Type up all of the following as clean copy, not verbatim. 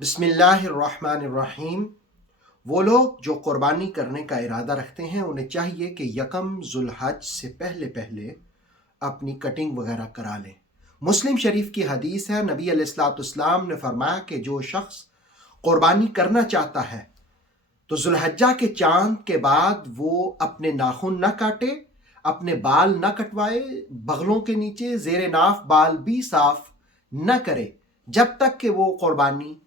बिस्मिल्लाहिर्रहमानिर्रहीम। वो लोग जो कुर्बानी करने का इरादा रखते हैं उन्हें चाहिए कि यकम जुल्हज से पहले पहले अपनी कटिंग वगैरह करा लें। मुस्लिम शरीफ की हदीस है, नबी अलैहिस्सलाम ने फरमाया कि जो शख्स कुर्बानी करना चाहता है तो जुल्हज्जा के चांद के बाद वो अपने नाखून न काटे, अपने बाल न कटवाए, बगलों के नीचे जेर नाफ बाल भी साफ न करे जब तक कि वो कुर्बानी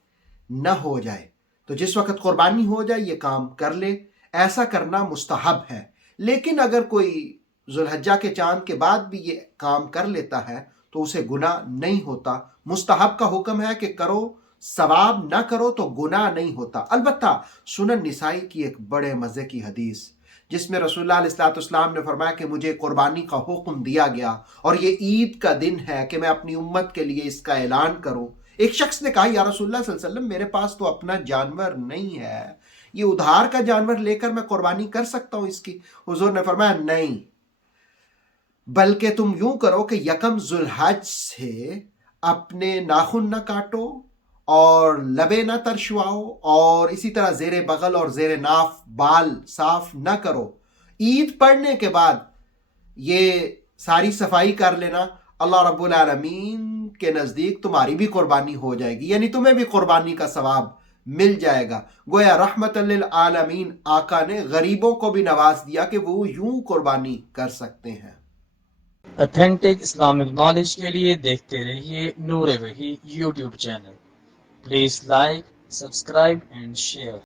न हो जाए। तो जिस वक्त कुर्बानी हो जाए ये काम कर ले, ऐसा करना मुस्तहब है। लेकिन अगर कोई जुल्हज्जा के चांद के बाद भी ये काम कर लेता है तो उसे गुनाह नहीं होता। मुस्तहब का हुक्म है कि करो, सवाब ना करो तो गुनाह नहीं होता। अलबत्ता सुनन निसाई की एक बड़े मजे की हदीस जिसमें रसूलुल्लाह अलैहिस्सलाम ने फरमाया कि मुझे कुर्बानी का हुक्म दिया गया और ये ईद का दिन है कि मैं अपनी उम्मत के लिए इसका ऐलान करूं। एक शख्स ने कहा, या रसूलुल्लाह सल्लल्लाहु अलैहि वसल्लम, मेरे पास तो अपना जानवर नहीं है, ये उधार का जानवर लेकर मैं कुर्बानी कर सकता हूं इसकी? हुजूर ने फरमाया, नहीं, बल्कि तुम यूं करो कि यकम जुल्हज से अपने नाखून न काटो और लबे न तरशवाओ और इसी तरह जेरे बगल और जेरे नाफ बाल साफ न करो। ईद पढ़ने के बाद ये सारी सफाई कर लेना, अल्लाह रब्बुल आलमीन के नज़दीक तुम्हारी भी कुर्बानी हो जाएगी, यानी तुम्हें भी कुर्बानी का सवाब मिल जाएगा। गोया रहमतल लिल आलमीन आका ने गरीबों को भी नवाज दिया कि वो यूं कुर्बानी कर सकते हैं। ऑथेंटिक इस्लामिक नॉलेज के लिए देखते रहिए नूर वही YouTube channel. Please like, subscribe and share.